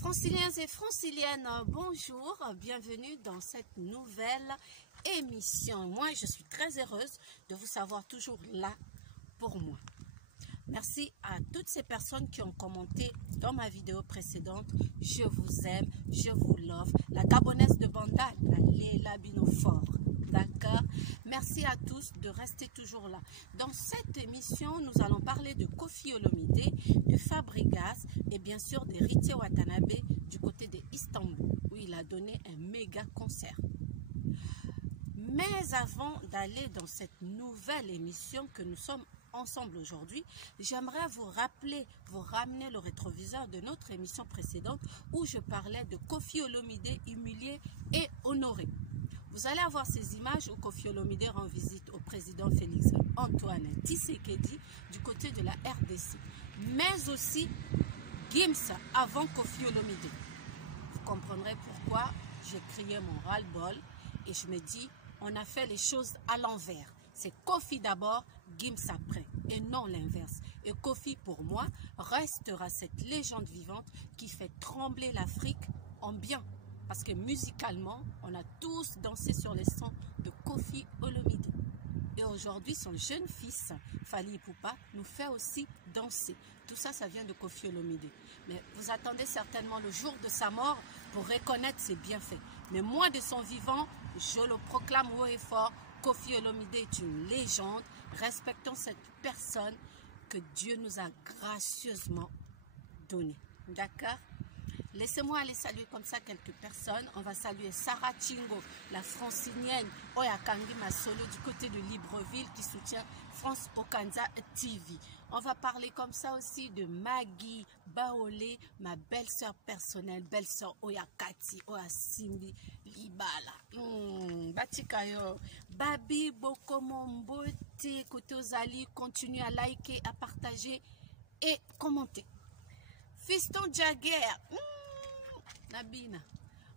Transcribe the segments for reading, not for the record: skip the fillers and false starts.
Franciliens et franciliennes, bonjour, bienvenue dans cette nouvelle émission. Moi, je suis très heureuse de vous savoir toujours là pour moi. Merci à toutes ces personnes qui ont commenté dans ma vidéo précédente. Je vous aime, je vous love. La Gabonaise de Bandal, la Léla Binofort. D'accord? Merci à tous de rester toujours là. Dans cette émission, nous allons parler de Koffi Olomide, de Fabregas et bien sûr de Ritier Watanabe du côté d'Istanbul, où il a donné un méga concert. Mais avant d'aller dans cette nouvelle émission que nous sommes ensemble aujourd'hui, j'aimerais vous ramener le rétroviseur de notre émission précédente où je parlais de Koffi Olomide humilié et honoré. Vous allez avoir ces images où Koffi Olomide rend visite au président Félix Antoine Tshisekedi du côté de la RDC, mais aussi Gims avant Koffi Olomide. Vous comprendrez pourquoi j'ai crié mon ras-le-bol et je me dis, on a fait les choses à l'envers. C'est Koffi d'abord, Gims après, et non l'inverse. Et Koffi, pour moi, restera cette légende vivante qui fait trembler l'Afrique en bien. Parce que musicalement, on a tous dansé sur les sons de Koffi Olomide. Et aujourd'hui, son jeune fils, Fally Ipupa, nous fait aussi danser. Tout ça, ça vient de Koffi Olomide. Mais vous attendez certainement le jour de sa mort pour reconnaître ses bienfaits. Mais moi, de son vivant, je le proclame haut et fort. Koffi Olomide est une légende. Respectons cette personne que Dieu nous a gracieusement donnée. D'accord? Laissez-moi aller saluer comme ça quelques personnes. On va saluer Sarah Chingo, la francilienne Oyakangi Masolo du côté de Libreville qui soutient France Okanza TV. On va parler comme ça aussi de Maggie Baolé, ma belle-sœur personnelle, belle-sœur Oyakati, Oyasimbi, Libala. Batikayo, Babi Bokomombote, côté Ozali, continue à liker, à partager et commenter. Fiston Jagger, Nabina,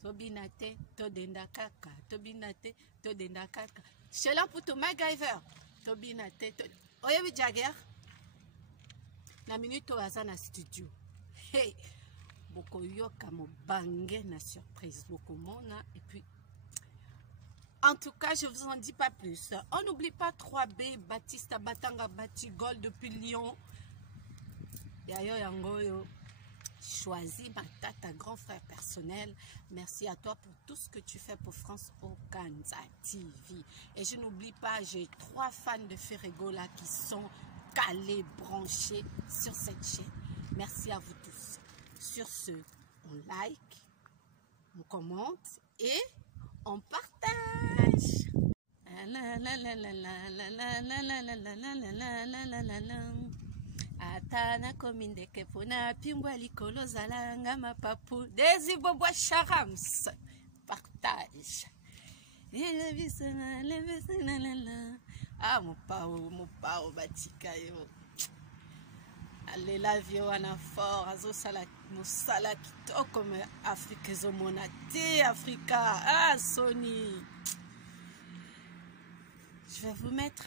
Tobinate, Todendakaka, Tobinate, Todendakaka. Shelan Puto MacGyver, Tobinate, Oyebi Jagger. La minute au hasard na studio. Hey, Boko yoka mo bangé na surprise, Boko mona. Et puis, en tout cas, je vous en dis pas plus. On n'oublie pas 3B, Baptiste Batanga Batigol depuis Lyon. Yayo Yangoyo. Choisis ma tata, grand frère personnel. Merci à toi pour tout ce que tu fais pour France Okanza TV. Et je n'oublie pas, j'ai 3 fans de Ferrego là qui sont calés, branchés sur cette chaîne. Merci à vous tous. Sur ce, on like, on commente et on partage. Atana kominde kepona pimbwa likolo zalanga mapapu Desi Bobo Charams. Partage. Ah mon pao batikayo. Allez la vio ana fort azo sala musala kitoko comme Afrique zomonate Africa. Ah Sony. Je vais vous mettre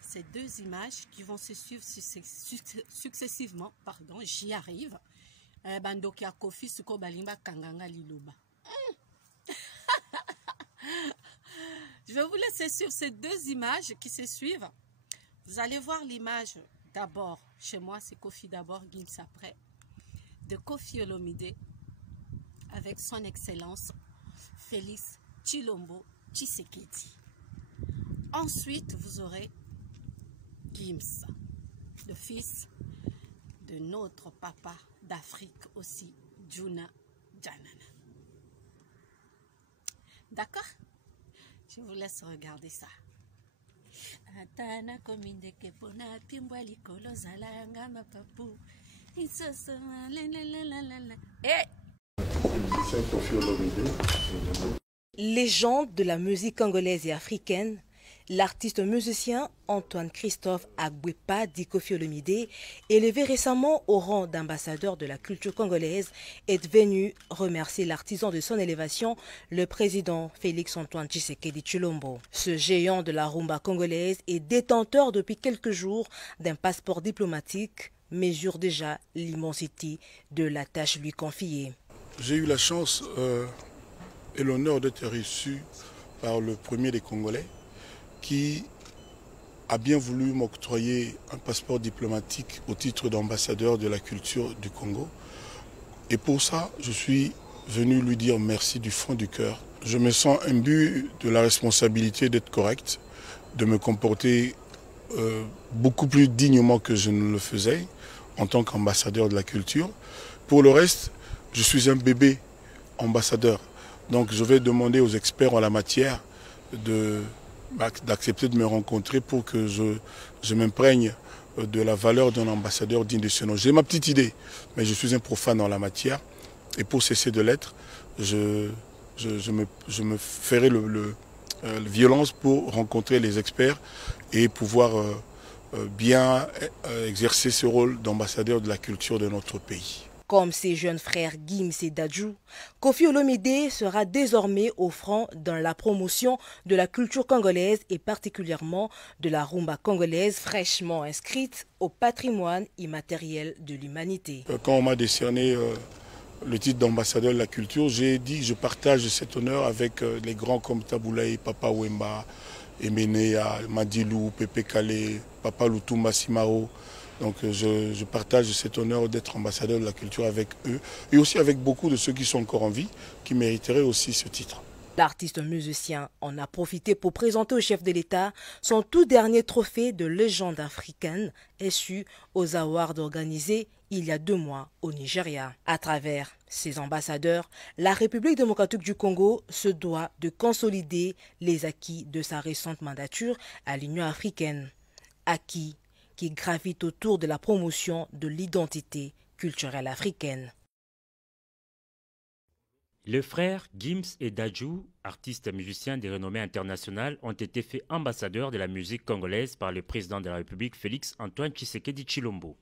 ces 2 images qui vont se suivre successivement, pardon, j'y arrive. Bandokia Koffi suko balimba kanganga liloba. Je vais vous laisser sur ces 2 images qui se suivent. Vous allez voir l'image d'abord, chez moi c'est Koffi d'abord, Gims après, de Koffi Olomide avec son excellence Félix Tshilombo Tshisekedi. Ensuite, vous aurez Gims, le fils de notre papa d'Afrique aussi, Djouna Djanana. D'accord? Je vous laisse regarder ça. Atana kominde kepona pimbwa likolo zalanga mapapu. Légende de la musique congolaise et africaine, l'artiste musicien Antoine Christophe Agbwepa dit Koffi Olomide, élevé récemment au rang d'ambassadeur de la culture congolaise, est venu remercier l'artisan de son élévation, le président Félix Antoine Tshisekedi Tshilombo. Ce géant de la rumba congolaise est détenteur depuis quelques jours d'un passeport diplomatique, mesure déjà l'immensité de la tâche lui confiée. J'ai eu la chance et l'honneur d'être reçu par le premier des Congolais qui a bien voulu m'octroyer un passeport diplomatique au titre d'ambassadeur de la culture du Congo. Et pour ça, je suis venu lui dire merci du fond du cœur. Je me sens imbu de la responsabilité d'être correct, de me comporter beaucoup plus dignement que je ne le faisais en tant qu'ambassadeur de la culture. Pour le reste, je suis un bébé ambassadeur. Donc je vais demander aux experts en la matière d'accepter de me rencontrer pour que je m'imprègne de la valeur d'un ambassadeur digne de ce nom. J'ai ma petite idée, mais je suis un profane en la matière. Et pour cesser de l'être, je me ferai violence pour rencontrer les experts et pouvoir bien exercer ce rôle d'ambassadeur de la culture de notre pays. Comme ses jeunes frères Gims et Dadju, Koffi Olomide sera désormais au front dans la promotion de la culture congolaise et particulièrement de la rumba congolaise fraîchement inscrite au patrimoine immatériel de l'humanité. Quand on m'a décerné le titre d'ambassadeur de la culture, j'ai dit que je partage cet honneur avec les grands comme Taboulaye, Papa Wemba, Emenea, Madilou, Pepe Kale, Papa Lutumba Simao. Donc je partage cet honneur d'être ambassadeur de la culture avec eux et aussi avec beaucoup de ceux qui sont encore en vie, qui mériteraient aussi ce titre. L'artiste musicien en a profité pour présenter au chef de l'État son tout dernier trophée de légende africaine issu aux awards organisés il y a 2 mois au Nigeria. À travers ses ambassadeurs, la République démocratique du Congo se doit de consolider les acquis de sa récente mandature à l'Union africaine. Acquis qui gravitent autour de la promotion de l'identité culturelle africaine. Les frères Gims et Dadju, artistes et musiciens de renommée internationale, ont été faits ambassadeurs de la musique congolaise par le président de la République Félix Antoine Tshisekedi Tshilombo.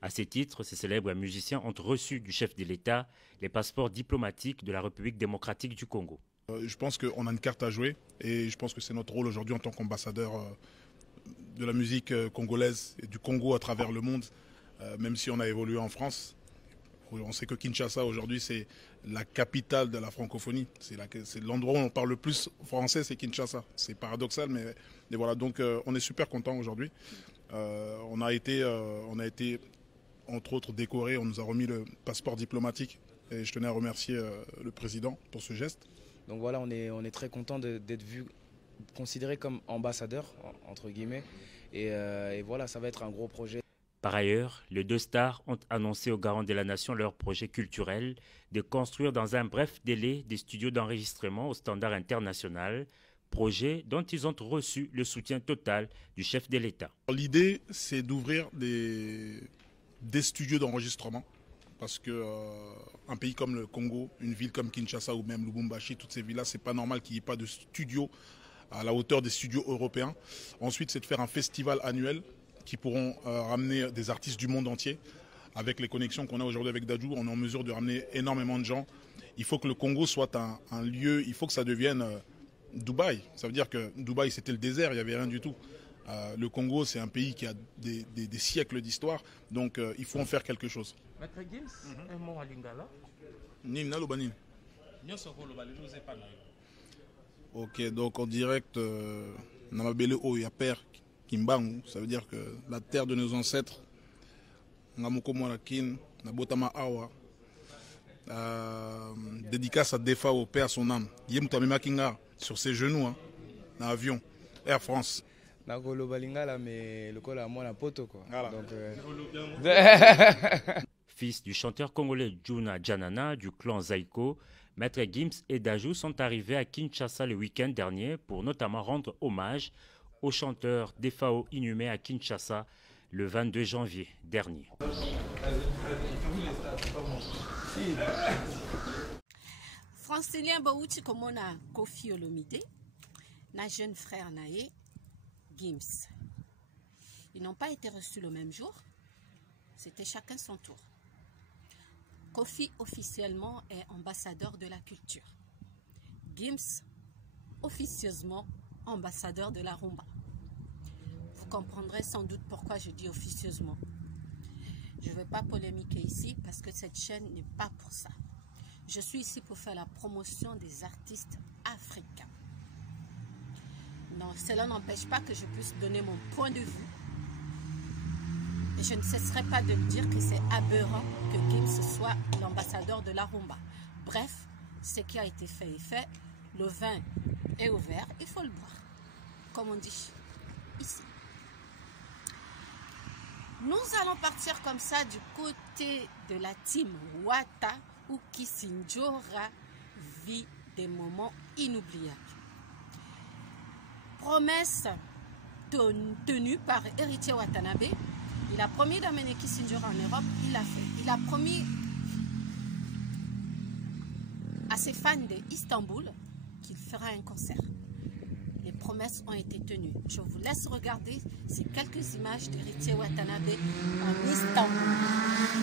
À ce titre, ces célèbres musiciens ont reçu du chef de l'État les passeports diplomatiques de la République démocratique du Congo. Je pense qu'on a une carte à jouer et je pense que c'est notre rôle aujourd'hui en tant qu'ambassadeur de la musique congolaise et du Congo à travers le monde, même si on a évolué en France. On sait que Kinshasa aujourd'hui c'est la capitale de la francophonie, c'est l'endroit où on parle le plus français, c'est Kinshasa. C'est paradoxal, mais voilà, donc on est super content aujourd'hui. On a été entre autres décoré, on nous a remis le passeport diplomatique et je tenais à remercier le président pour ce geste. Donc voilà, on est très content d'être vu, considéré comme ambassadeur, entre guillemets, et voilà, ça va être un gros projet. Par ailleurs, les 2 stars ont annoncé aux garants de la nation leur projet culturel de construire dans un bref délai des studios d'enregistrement au standard international, projet dont ils ont reçu le soutien total du chef de l'État. L'idée, c'est d'ouvrir des studios d'enregistrement, parce qu'un pays comme le Congo, une ville comme Kinshasa ou même Lubumbashi, toutes ces villes-là, c'est pas normal qu'il n'y ait pas de studios à la hauteur des studios européens. Ensuite, c'est de faire un festival annuel qui pourront ramener des artistes du monde entier. Avec les connexions qu'on a aujourd'hui avec Dadju, on est en mesure de ramener énormément de gens. Il faut que le Congo soit un lieu, il faut que ça devienne Dubaï. Ça veut dire que Dubaï, c'était le désert, il n'y avait rien du tout. Le Congo, c'est un pays qui a des siècles d'histoire, donc il faut en faire quelque chose. Maître Gims, un mot à Lingala. Nina Lobanin. Ok, donc en direct, Namabele Oya Père Kimbangu, ça veut dire que la terre de nos ancêtres, Ngamoko Morakin, Nabotama Awa, dédicace à Defa au Père son âme. Yem Tamima Kinga sur ses genoux, hein, dans l'avion, Air France. Fils du chanteur congolais Juna Janana du clan Zaiko, Maître Gims et Dadju sont arrivés à Kinshasa le week-end dernier pour notamment rendre hommage au chanteur Defao inhumé à Kinshasa le 22 janvier dernier. Francilien Baouti Komona Koffi Olomide, na jeune frère Naé Gims. Ils n'ont pas été reçus le même jour, c'était chacun son tour. Koffi officiellement est ambassadeur de la culture. Gims officieusement ambassadeur de la rumba. Vous comprendrez sans doute pourquoi je dis officieusement. Je ne vais pas polémiquer ici parce que cette chaîne n'est pas pour ça. Je suis ici pour faire la promotion des artistes africains. Non, cela n'empêche pas que je puisse donner mon point de vue. Et je ne cesserai pas de le dire que c'est aberrant que Gims soit l'ambassadeur de la rumba. Bref, ce qui a été fait est fait. Le vin est ouvert, il faut le boire. Comme on dit ici. Nous allons partir comme ça du côté de la team Wata où Kisinjora vit des moments inoubliables. Promesse tenue par Héritier Watanabe. Il a promis d'amener Kisinjora en Europe, il l'a fait. Il a promis à ses fans d'Istanbul qu'il fera un concert. Les promesses ont été tenues. Je vous laisse regarder ces quelques images d'Héritier Watanabe en Istanbul.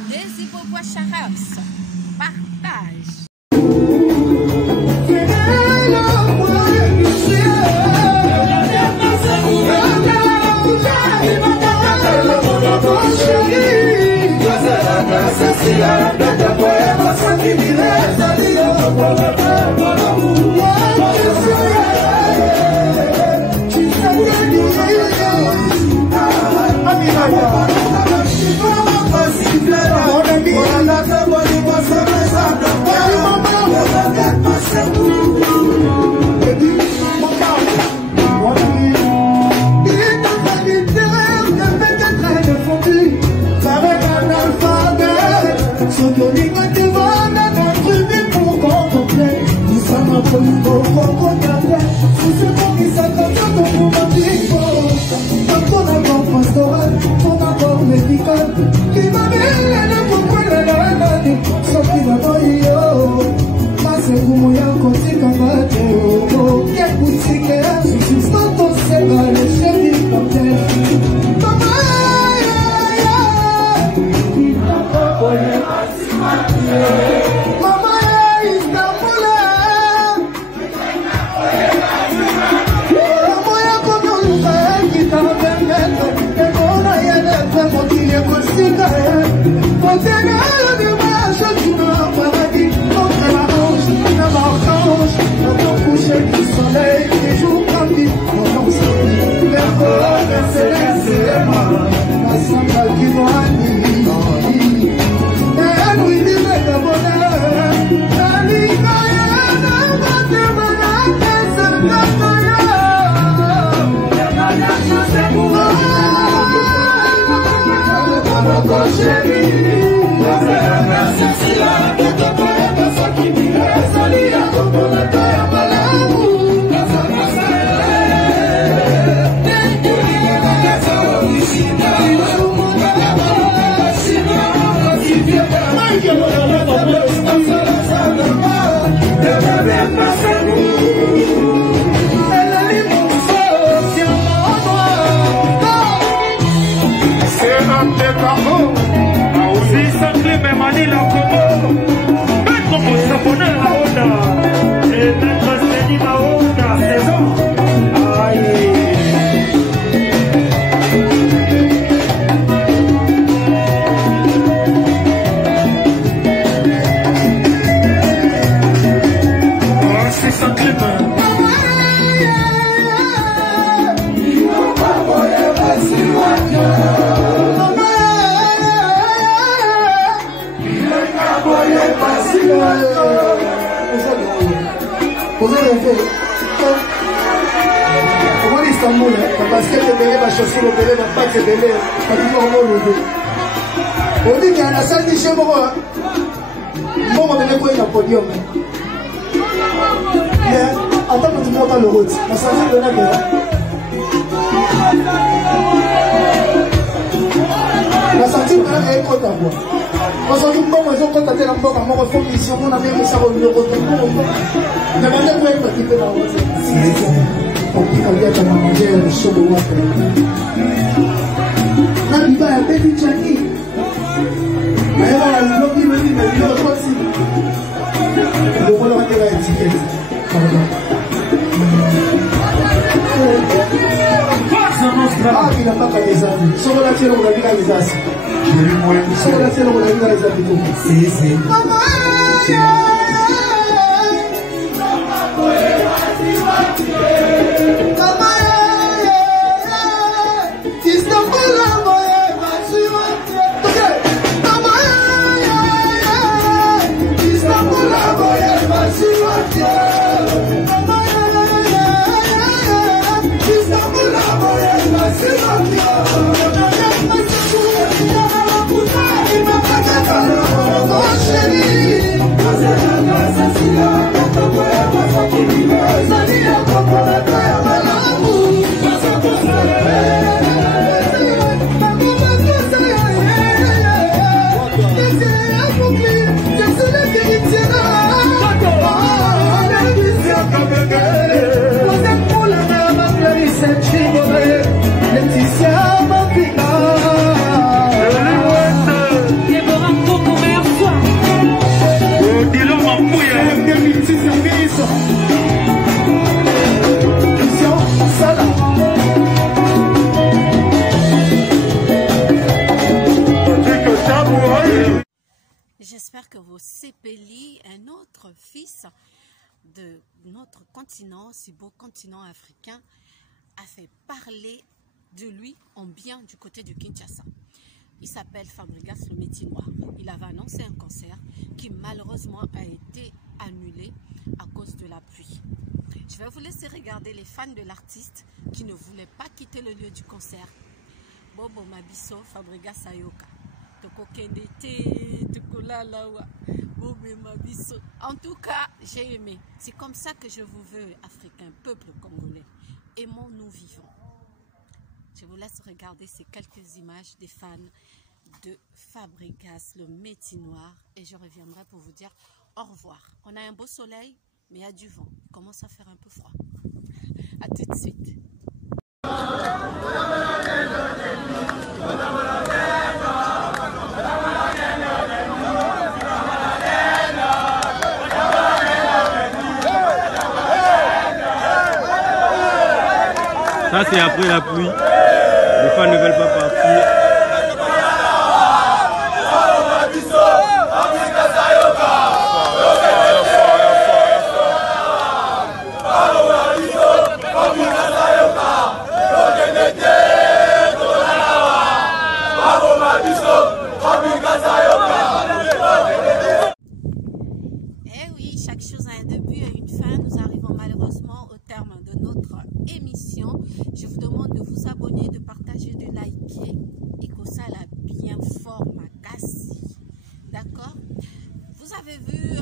Les Ivoiriens Charabs, partage. J'espère que vous sépelez un autre fils de notre continent, si beau continent africain, a fait parler de lui en bien du côté du Kinshasa. Il s'appelle Fabregas le Métinoir. Il avait annoncé un concert qui malheureusement a été annulé à cause de la pluie. Je vais vous laisser regarder les fans de l'artiste qui ne voulaient pas quitter le lieu du concert. Bobo Mabiso, Fabregas Ayoka. En tout cas, j'ai aimé. C'est comme ça que je vous veux, Africains, peuple congolais. Aimons-nous vivants. Je vous laisse regarder ces quelques images des fans de Fabregas, le Métinoir, et je reviendrai pour vous dire au revoir. On a un beau soleil, mais il y a du vent. Il commence à faire un peu froid. À tout de suite. Ça c'est après la pluie. Les fans ne veulent pas partir. Eh oui, chaque chose a un début et une fin. Nous arrivons malheureusement au terme de notre émission. Je vous demande de vous abonner, de partager, de liker et que ça la bien fort ma casse. D'accord? Vous avez vu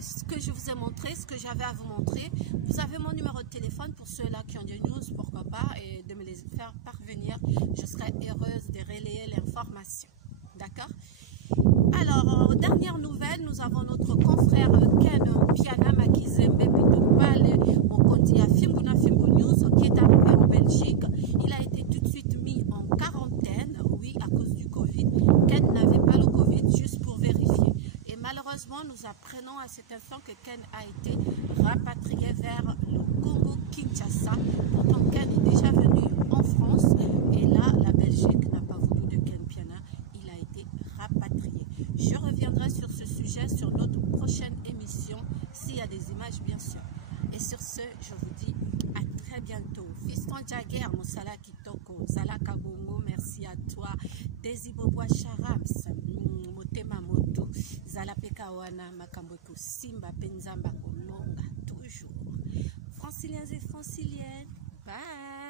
ce que je vous ai montré, ce que j'avais à vous montrer. Vous avez mon numéro de téléphone pour ceux-là qui ont des news, pourquoi pas, et de me les faire parvenir. Je serai heureuse de relayer l'information. D'accord? Alors, dernière nouvelle, nous avons notre confrère Ken Piana Makizembe Pitopale, au continent Fimbuna Fimbu News, qui est arrivé en Belgique. Il a été tout de suite mis en quarantaine, oui, à cause du Covid. Ken n'avait pas le Covid, juste pour vérifier. Et malheureusement, nous apprenons à cet instant que Ken a été rapatrié vers le Congo-Kinshasa. Pourtant, Ken est déjà venu en France, et là, la Belgique n'a pas voulu de Ken Piana. Il a été rapatrié. Je reviendrai sur ce sujet sur notre prochaine émission, s'il y a des images bien sûr. Et sur ce, je vous dis à très bientôt. Fiston Jagger, Moussala Kitoko, Zala Kabongo, merci à toi. Desi Boboa Charams, Motema Moto, Zala Pekawana, Makamboko Simba, Penzamba Kolonga, toujours. Franciliens et franciliennes, bye.